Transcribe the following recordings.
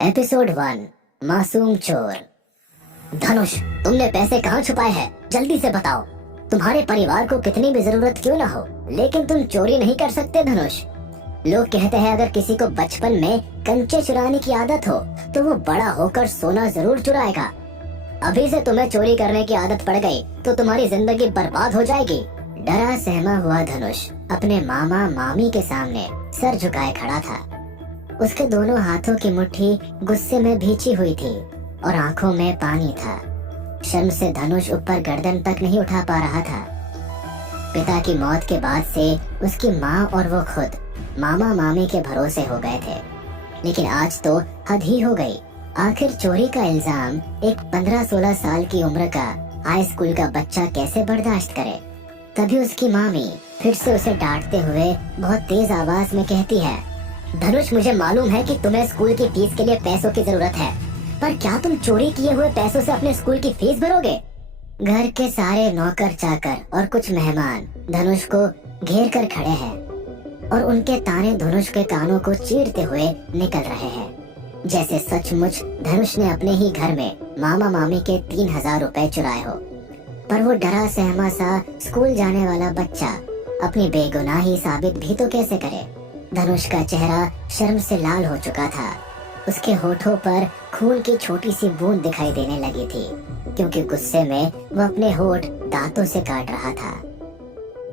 Episode 1 मासूम चोर। धनुष, तुमने पैसे कहाँ छुपाए हैं? जल्दी से बताओ। तुम्हारे परिवार को कितनी भी जरूरत क्यों ना हो, लेकिन तुम चोरी नहीं कर सकते धनुष। लोग कहते हैं अगर किसी को बचपन में कंचे चुराने की आदत हो तो वो बड़ा होकर सोना जरूर चुराएगा। अभी से तुम्हें चोरी करने की आदत पड़ गई तो तुम्हारी जिंदगी बर्बाद हो जाएगी। डरा सहमा हुआ धनुष अपने मामा मामी के सामने सर झुकाए खड़ा था। उसके दोनों हाथों की मुट्ठी गुस्से में भींची हुई थी और आंखों में पानी था। शर्म से धनुष ऊपर गर्दन तक नहीं उठा पा रहा था। पिता की मौत के बाद से उसकी माँ और वो खुद मामा मामी के भरोसे हो गए थे, लेकिन आज तो हद ही हो गई। आखिर चोरी का इल्जाम एक 15-16 साल की उम्र का हाई स्कूल का बच्चा कैसे बर्दाश्त करे। तभी उसकी मामी फिर से उसे डांटते हुए बहुत तेज आवाज में कहती है, धनुष, मुझे मालूम है कि तुम्हें स्कूल की फीस के लिए पैसों की जरूरत है, पर क्या तुम चोरी किए हुए पैसों से अपने स्कूल की फीस भरोगे? घर के सारे नौकर चाकर और कुछ मेहमान धनुष को घेर कर खड़े हैं और उनके ताने धनुष के कानों को चीरते हुए निकल रहे हैं, जैसे सचमुच धनुष ने अपने ही घर में मामा मामी के 3000 रुपए चुराए हो। पर वो डरा सहमा सा स्कूल जाने वाला बच्चा अपनी बेगुनाही साबित भी तो कैसे करे। धनुष का चेहरा शर्म से लाल हो चुका था। उसके होठों पर खून की छोटी सी बूंद दिखाई देने लगी थी, क्योंकि गुस्से में वो अपने होठ दांतों से काट रहा था।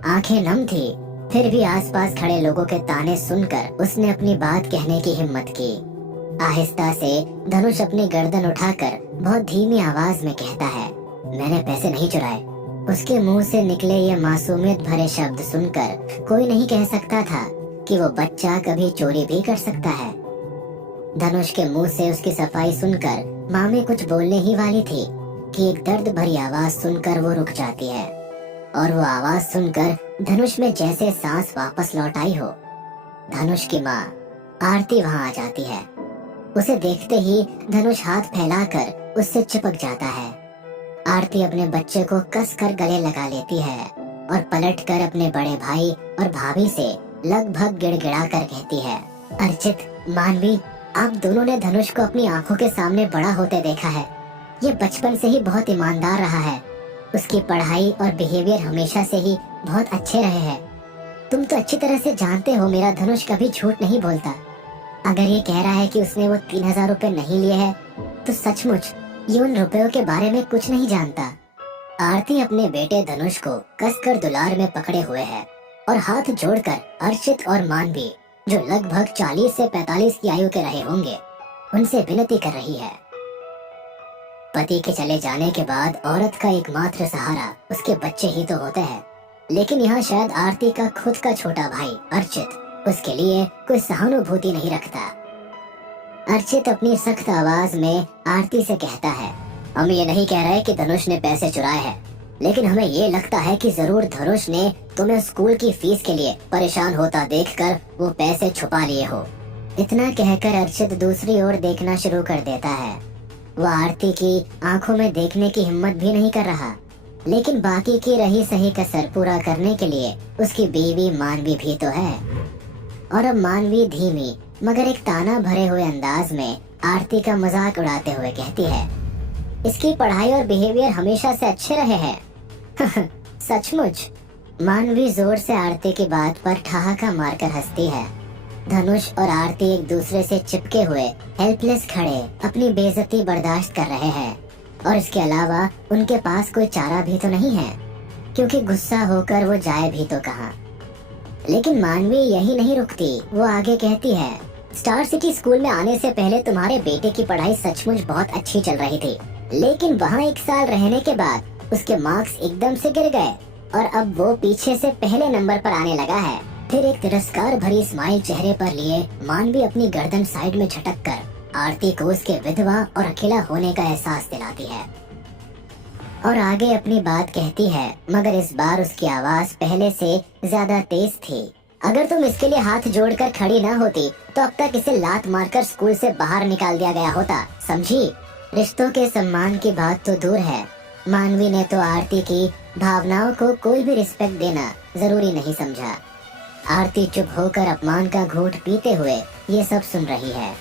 आंखें नम थी, फिर भी आसपास खड़े लोगों के ताने सुनकर उसने अपनी बात कहने की हिम्मत की। आहिस्ता से धनुष अपनी गर्दन उठाकर बहुत धीमी आवाज में कहता है, मैंने पैसे नहीं चुराए। उसके मुंह से निकले ये मासूमियत भरे शब्द सुनकर कोई नहीं कह सकता था कि वो बच्चा कभी चोरी भी कर सकता है। धनुष के मुंह से उसकी सफाई सुनकर मामी कुछ बोलने ही वाली थी कि एक दर्द भरी आवाज सुनकर वो रुक जाती है, और वो आवाज सुनकर धनुष में जैसे सांस वापस लौट आई हो। धनुष की माँ आरती वहाँ आ जाती है। उसे देखते ही धनुष हाथ फैलाकर उससे चिपक जाता है। आरती अपने बच्चे को कस कर गले लगा लेती है और पलटकर अपने बड़े भाई और भाभी से लगभग गिड़गिड़ा कर कहती है, अर्चित, मानवी, आप दोनों ने धनुष को अपनी आंखों के सामने बड़ा होते देखा है। ये बचपन से ही बहुत ईमानदार रहा है। उसकी पढ़ाई और बिहेवियर हमेशा से ही बहुत अच्छे रहे हैं। तुम तो अच्छी तरह से जानते हो मेरा धनुष कभी झूठ नहीं बोलता। अगर ये कह रहा है कि उसने वो 3000 रुपए नहीं लिए हैं, तो सचमुच ये उन रुपयों के बारे में कुछ नहीं जानता। आरती अपने बेटे धनुष को कसकर दुलार में पकड़े हुए है और हाथ जोड़कर अर्चित और मानवी, जो लगभग 40 से 45 की आयु के रहे होंगे, उनसे विनती कर रही है। पति के चले जाने के बाद औरत का एकमात्र सहारा उसके बच्चे ही तो होते हैं, लेकिन यहाँ शायद आरती का खुद का छोटा भाई अर्चित उसके लिए कोई सहानुभूति नहीं रखता। अर्चित अपनी सख्त आवाज में आरती से कहता है, हम ये नहीं कह रहे कि धनुष ने पैसे चुराए हैं, लेकिन हमें ये लगता है कि जरूर धनुष ने तुम्हें स्कूल की फीस के लिए परेशान होता देखकर वो पैसे छुपा लिए हो। इतना कहकर अर्चित दूसरी ओर देखना शुरू कर देता है। वह आरती की आंखों में देखने की हिम्मत भी नहीं कर रहा, लेकिन बाकी की रही सही कसर पूरा करने के लिए उसकी बीवी मानवी भी तो है। और अब मानवी धीमी मगर एक ताना भरे हुए अंदाज में आरती का मजाक उड़ाते हुए कहती है, इसकी पढ़ाई और बिहेवियर हमेशा से अच्छे रहे हैं। सचमुच? मानवी जोर से आरती की बात पर ठहाका मारकर हंसती है। धनुष और आरती एक दूसरे से चिपके हुए हेल्पलेस खड़े अपनी बेइज्जती बर्दाश्त कर रहे हैं, और इसके अलावा उनके पास कोई चारा भी तो नहीं है, क्योंकि गुस्सा होकर वो जाए भी तो कहाँ। लेकिन मानवी यही नहीं रुकती। वो आगे कहती है, स्टार सिटी स्कूल में आने से पहले तुम्हारे बेटे की पढ़ाई सचमुच बहुत अच्छी चल रही थी, लेकिन वहाँ 1 साल रहने के बाद उसके मार्क्स एकदम से गिर गए और अब वो पीछे से पहले नंबर पर आने लगा है। फिर एक तिरस्कार भरी स्माइल चेहरे पर लिए मानवी अपनी गर्दन साइड में झटक कर आरती को उसके विधवा और अकेला होने का एहसास दिलाती है और आगे अपनी बात कहती है, मगर इस बार उसकी आवाज पहले से ज्यादा तेज थी। अगर तुम इसके लिए हाथ जोड़कर खड़ी ना होती तो अब तक इसे लात मारकर स्कूल से बाहर निकाल दिया गया होता, समझी? रिश्तों के सम्मान की बात तो दूर है, मानवी ने तो आरती की भावनाओं को कोई भी रिस्पेक्ट देना जरूरी नहीं समझा। आरती चुप होकर अपमान का घूंट पीते हुए ये सब सुन रही है।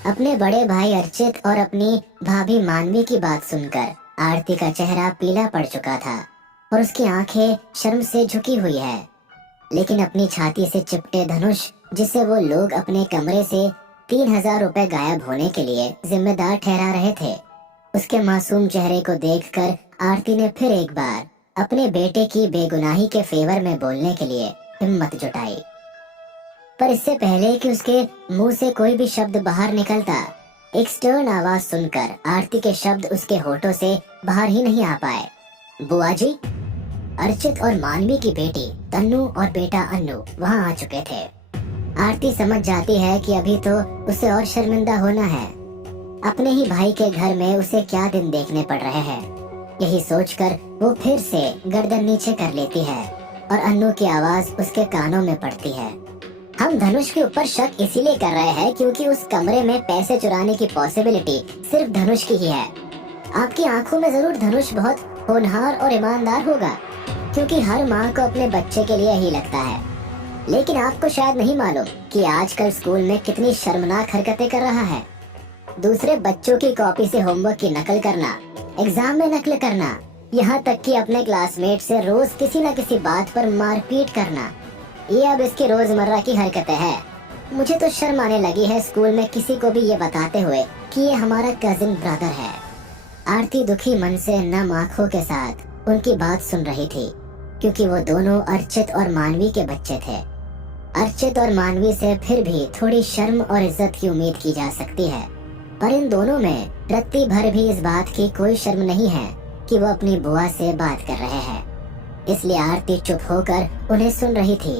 अपने बड़े भाई अर्चित और अपनी भाभी मानवी की बात सुनकर आरती का चेहरा पीला पड़ चुका था और उसकी आंखें शर्म से झुकी हुई है। लेकिन अपनी छाती से चिपटे धनुष, जिसे वो लोग अपने कमरे से 3,000 रुपए गायब होने के लिए जिम्मेदार ठहरा रहे थे, उसके मासूम चेहरे को देखकर आरती ने फिर एक बार अपने बेटे की बेगुनाही के फेवर में बोलने के लिए हिम्मत जुटाई। पर इससे पहले कि उसके मुंह से कोई भी शब्द बाहर निकलता, एक स्टर्न आवाज सुनकर आरती के शब्द उसके होठों से बाहर ही नहीं आ पाए। बुआ जी। अर्चित और मानवी की बेटी तन्नू और बेटा अन्नू वहां आ चुके थे। आरती समझ जाती है कि अभी तो उसे और शर्मिंदा होना है। अपने ही भाई के घर में उसे क्या दिन देखने पड़ रहे हैं। यही सोचकर वो फिर से गर्दन नीचे कर लेती है और अन्नू की आवाज उसके कानों में पड़ती है। हम धनुष के ऊपर शक इसीलिए कर रहे हैं क्योंकि उस कमरे में पैसे चुराने की पॉसिबिलिटी सिर्फ धनुष की ही है। आपकी आंखों में जरूर धनुष बहुत होनहार और ईमानदार होगा, क्योंकि हर माँ को अपने बच्चे के लिए ही लगता है। लेकिन आपको शायद नहीं मालूम कि आजकल स्कूल में कितनी शर्मनाक हरकतें कर रहा है। दूसरे बच्चों की कॉपी से होमवर्क की नकल करना, एग्जाम में नकल करना, यहाँ तक कि अपने क्लासमेट से रोज किसी न किसी बात पर मारपीट करना, ये अब इसकी रोजमर्रा की हरकतें हैं। मुझे तो शर्म आने लगी है स्कूल में किसी को भी ये बताते हुए कि ये हमारा कजिन ब्रदर है। आरती दुखी मन से नम आंखों के साथ उनकी बात सुन रही थी, क्योंकि वो दोनों अर्चित और मानवी के बच्चे थे। अर्चित और मानवी से फिर भी थोड़ी शर्म और इज्जत की उम्मीद की जा सकती है, पर इन दोनों में रत्ती भर भी इस बात की कोई शर्म नहीं है कि वो अपनी बुआ से बात कर रहे हैं। इसलिए आरती चुप होकर उन्हें सुन रही थी,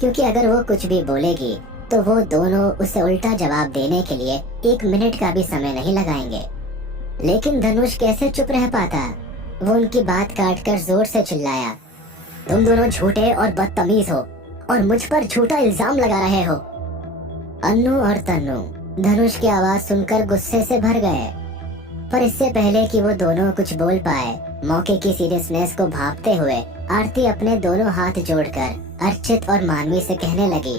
क्योंकि अगर वो कुछ भी बोलेगी तो वो दोनों उसे उल्टा जवाब देने के लिए 1 मिनट का भी समय नहीं लगाएंगे। लेकिन धनुष कैसे चुप रह पाता। वो उनकी बात काटकर जोर से चिल्लाया, तुम दोनों झूठे और बदतमीज हो और मुझ पर झूठा इल्जाम लगा रहे हो। अन्नू और तन्नू धनुष की आवाज सुनकर गुस्से से भर गए, पर इससे पहले कि वो दोनों कुछ बोल पाए, मौके की सीरियसनेस को भांपते हुए आरती अपने दोनों हाथ जोड़कर अर्चित और मानवी से कहने लगी,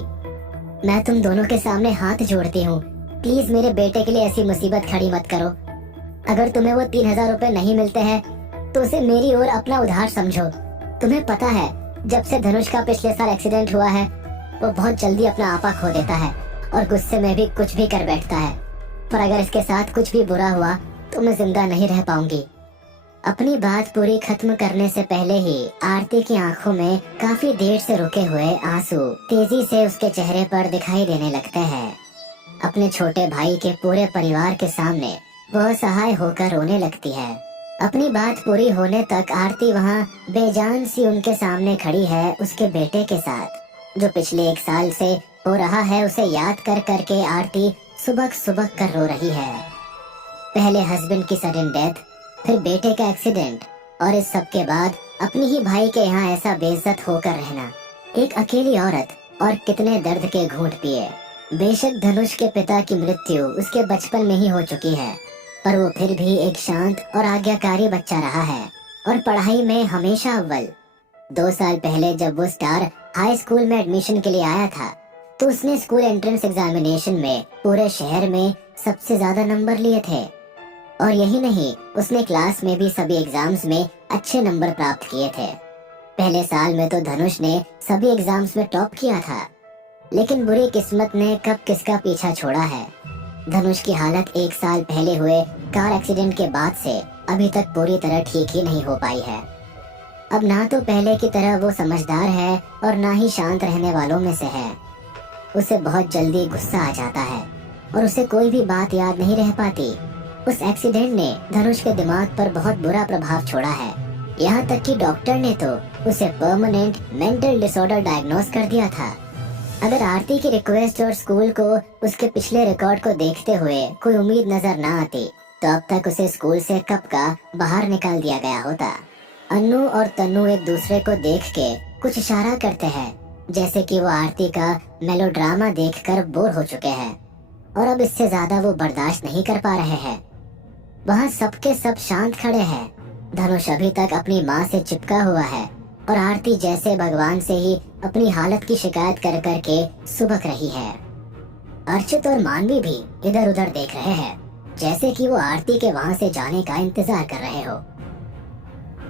मैं तुम दोनों के सामने हाथ जोड़ती हूँ, प्लीज मेरे बेटे के लिए ऐसी मुसीबत खड़ी मत करो। अगर तुम्हें वो 3,000 रुपए नहीं मिलते हैं तो उसे मेरी ओर अपना उधार समझो। तुम्हें पता है जब से धनुष का पिछले साल एक्सीडेंट हुआ है, वो बहुत जल्दी अपना आपा खो देता है और गुस्से में भी कुछ भी कर बैठता है। पर अगर इसके साथ कुछ भी बुरा हुआ तो मैं जिंदा नहीं रह पाऊंगी। अपनी बात पूरी खत्म करने से पहले ही आरती की आंखों में काफी देर से रुके हुए आंसू तेजी से उसके चेहरे पर दिखाई देने लगते हैं। अपने छोटे भाई के पूरे परिवार के सामने वह असहाय होकर रोने लगती है। अपनी बात पूरी होने तक आरती वहाँ बेजान सी उनके सामने खड़ी है उसके बेटे के साथ, जो पिछले 1 साल से हो रहा है उसे याद कर करके आरती सुबह सुबह कर रो रही है। पहले हस्बैंड की सडन डेथ, फिर बेटे का एक्सीडेंट, और इस सब के बाद अपनी ही भाई के यहाँ ऐसा बेइज्जत होकर रहना। एक अकेली औरत और कितने दर्द के घूंट पिए। बेशक धनुष के पिता की मृत्यु उसके बचपन में ही हो चुकी है, पर वो फिर भी एक शांत और आज्ञाकारी बच्चा रहा है और पढ़ाई में हमेशा अव्वल। 2 साल पहले जब वो स्टार हाई स्कूल में एडमिशन के लिए आया था तो उसने स्कूल एंट्रेंस एग्जामिनेशन में पूरे शहर में सबसे ज्यादा नंबर लिए थे। और यही नहीं, उसने क्लास में भी सभी एग्जाम्स में अच्छे नंबर प्राप्त किए थे। पहले साल में तो धनुष ने सभी एग्जाम्स में टॉप किया था, लेकिन बुरी किस्मत ने कब किसका पीछा छोड़ा है। धनुष की हालत 1 साल पहले हुए कार एक्सीडेंट के बाद से अभी तक पूरी तरह ठीक ही नहीं हो पाई है। अब ना तो पहले की तरह वो समझदार है और ना ही शांत रहने वालों में से है। उसे बहुत जल्दी गुस्सा आ जाता है और उसे कोई भी बात याद नहीं रह पाती। उस एक्सीडेंट ने धनुष के दिमाग पर बहुत बुरा प्रभाव छोड़ा है। यहाँ तक कि डॉक्टर ने तो उसे परमानेंट मेंटल डिसऑर्डर डायग्नोस कर दिया था। अगर आरती की रिक्वेस्ट और स्कूल को उसके पिछले रिकॉर्ड को देखते हुए कोई उम्मीद नजर ना आती तो अब तक उसे स्कूल से कब का बाहर निकाल दिया गया होता। अन्नू और तन्नू एक दूसरे को देख के कुछ इशारा करते हैं, जैसे कि वो आरती का मेलोड्रामा देखकर बोर हो चुके हैं और अब इससे ज्यादा वो बर्दाश्त नहीं कर पा रहे हैं। वहाँ सबके सब शांत खड़े हैं। धनुष अभी तक अपनी माँ से चिपका हुआ है और आरती जैसे भगवान से ही अपनी हालत की शिकायत कर कर के सुबक रही है। अर्चित और मानवी भी इधर उधर देख रहे हैं, जैसे कि वो आरती के वहाँ से जाने का इंतजार कर रहे हो।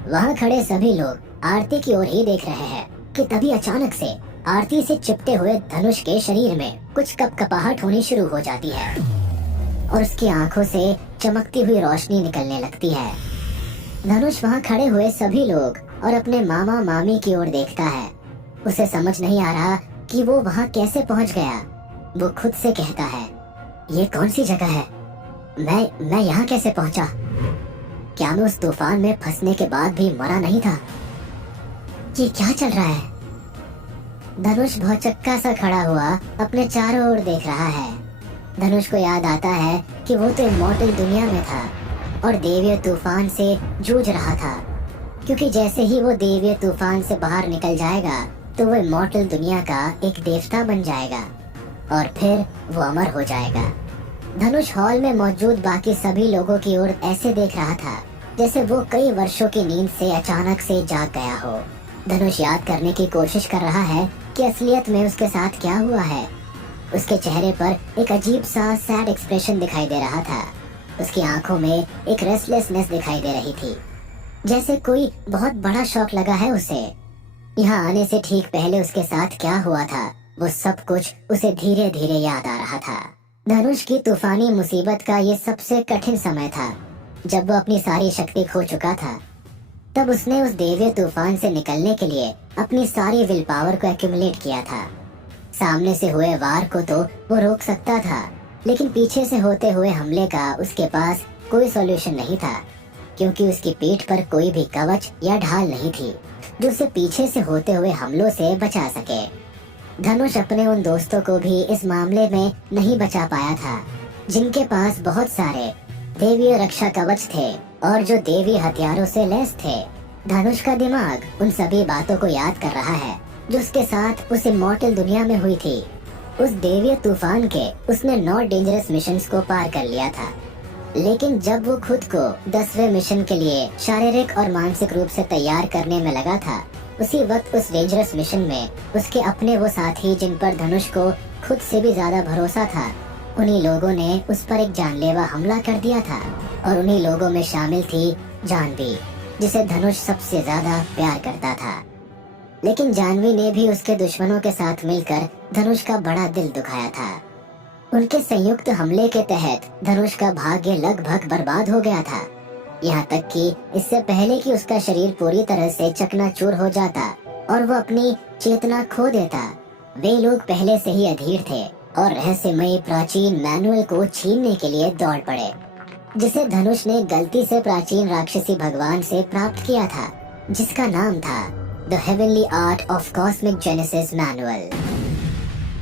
वहाँ खड़े सभी लोग आरती की ओर ही देख रहे हैं कि तभी अचानक से आरती से चिपटे हुए धनुष के शरीर में कुछ कपकपाहट होनी शुरू हो जाती है और उसकी आंखों से चमकती हुई रोशनी निकलने लगती है। धनुष वहाँ खड़े हुए सभी लोग और अपने मामा मामी की ओर देखता है। उसे समझ नहीं आ रहा कि वो वहाँ कैसे पहुँच गया। वो खुद से कहता है, ये कौन सी जगह है? मैं यहाँ कैसे पहुँचा? क्या मैं उस तूफान में फंसने के बाद भी मरा नहीं था? ये क्या चल रहा है? धनुष भौचक्का सा खड़ा हुआ अपने चारों ओर देख रहा है। धनुष को याद आता है कि वो तो इमॉर्टल दुनिया में था और देवीय तूफान से जूझ रहा था, क्योंकि जैसे ही वो देवीय तूफान से बाहर निकल जाएगा तो वो इमॉर्टल दुनिया का एक देवता बन जाएगा और फिर वो अमर हो जाएगा। धनुष हॉल में मौजूद बाकी सभी लोगों की ओर ऐसे देख रहा था जैसे वो कई वर्षों की नींद से अचानक से जाग गया हो। धनुष याद करने की कोशिश कर रहा है कि असलियत में उसके साथ क्या हुआ है। उसके चेहरे पर एक अजीब सा सैड एक्सप्रेशन दिखाई दे रहा था। उसकी आंखों में एक रेस्टलेसनेस दिखाई दे रही थी, जैसे कोई बहुत बड़ा शौक लगा है उसे। यहाँ आने से ठीक पहले उसके साथ क्या हुआ था वो सब कुछ उसे धीरे धीरे याद आ रहा था। धनुष की तूफानी मुसीबत का ये सबसे कठिन समय था। जब वो अपनी सारी शक्ति खो चुका था तब उसने उस देवीय तूफान से निकलने के लिए अपनी सारी विल पावर को एक्यूमुलेट किया था। सामने से हुए वार को तो वो रोक सकता था, लेकिन पीछे से होते हुए हमले का उसके पास कोई सॉल्यूशन नहीं था, क्योंकि उसकी पीठ पर कोई भी कवच या ढाल नहीं थी जो उसे पीछे से होते हुए हमलों से बचा सके। धनुष अपने उन दोस्तों को भी इस मामले में नहीं बचा पाया था, जिनके पास बहुत सारे देवीय रक्षा कवच थे और जो देवी हथियारों से लैस थे। धनुष का दिमाग उन सभी बातों को याद कर रहा है जो उसके साथ उस इमॉर्टल दुनिया में हुई थी। उस देवीय तूफान के उसने 9 डेंजरस मिशंस को पार कर लिया था, लेकिन जब वो खुद को 10वें मिशन के लिए शारीरिक और मानसिक रूप से तैयार करने में लगा था, उसी वक्त उस डेंजरस मिशन में उसके अपने वो साथी जिन पर धनुष को खुद से भी ज्यादा भरोसा था, उन्हीं लोगों ने उस पर एक जानलेवा हमला कर दिया था। और उन्हीं लोगों में शामिल थी जानवी, जिसे धनुष सबसे ज्यादा प्यार करता था। लेकिन जानवी ने भी उसके दुश्मनों के साथ मिलकर धनुष का बड़ा दिल दुखाया था। उनके संयुक्त हमले के तहत धनुष का भाग्य लगभग बर्बाद हो गया था, यहाँ तक कि इससे पहले कि उसका शरीर पूरी तरह से चकनाचूर हो जाता और वो अपनी चेतना खो देता, वे लोग पहले से ही अधीर थे और रहस्यमयी प्राचीन मैनुअल को छीनने के लिए दौड़ पड़े, जिसे धनुष ने गलती से प्राचीन राक्षसी भगवान से प्राप्त किया था, जिसका नाम था the heavenly art of cosmic genesis manual.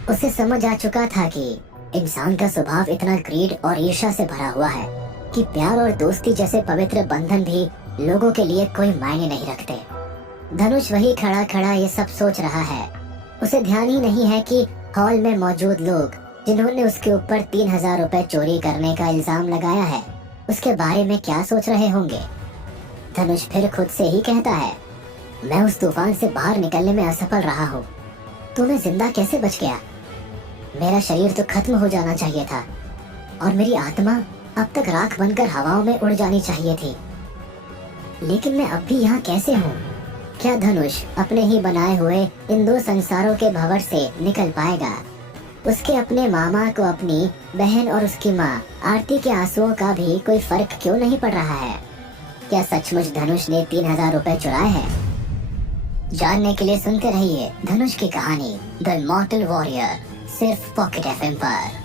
उसे समझ आ चुका था कि इंसान का स्वभाव इतना ग्रीड और ईर्ष्या से भरा हुआ है कि प्यार और दोस्ती जैसे पवित्र बंधन भी लोगों के लिए कोई मायने नहीं रखते। धनुष वही खड़ा खड़ा ये सब सोच रहा है। उसे ध्यान ही नहीं है कि हॉल में मौजूद लोग जिन्होंने उसके ऊपर 3000 रुपए चोरी करने का इल्जाम लगाया है, उसके बारे में क्या सोच रहे होंगे। धनुष फिर खुद से ही कहता है, मैं उस तूफान से बाहर निकलने में असफल रहा हूँ, तो मैं जिंदा कैसे बच गया? मेरा शरीर तो खत्म हो जाना चाहिए था और मेरी आत्मा अब तक राख बनकर हवाओं में उड़ जानी चाहिए थी, लेकिन मैं अब भी यहाँ कैसे हूँ? क्या धनुष अपने ही बनाए हुए इन 2 संसारों के भंवर से निकल पाएगा? उसके अपने मामा को अपनी बहन और उसकी माँ आरती के आंसुओं का भी कोई फर्क क्यों नहीं पड़ रहा है? क्या सचमुच धनुष ने 3000 रुपए चुराए हैं? जानने के लिए सुनते रहिए धनुष की कहानी द इमॉर्टल वॉरियर, सिर्फ पॉकेट एफएम पर।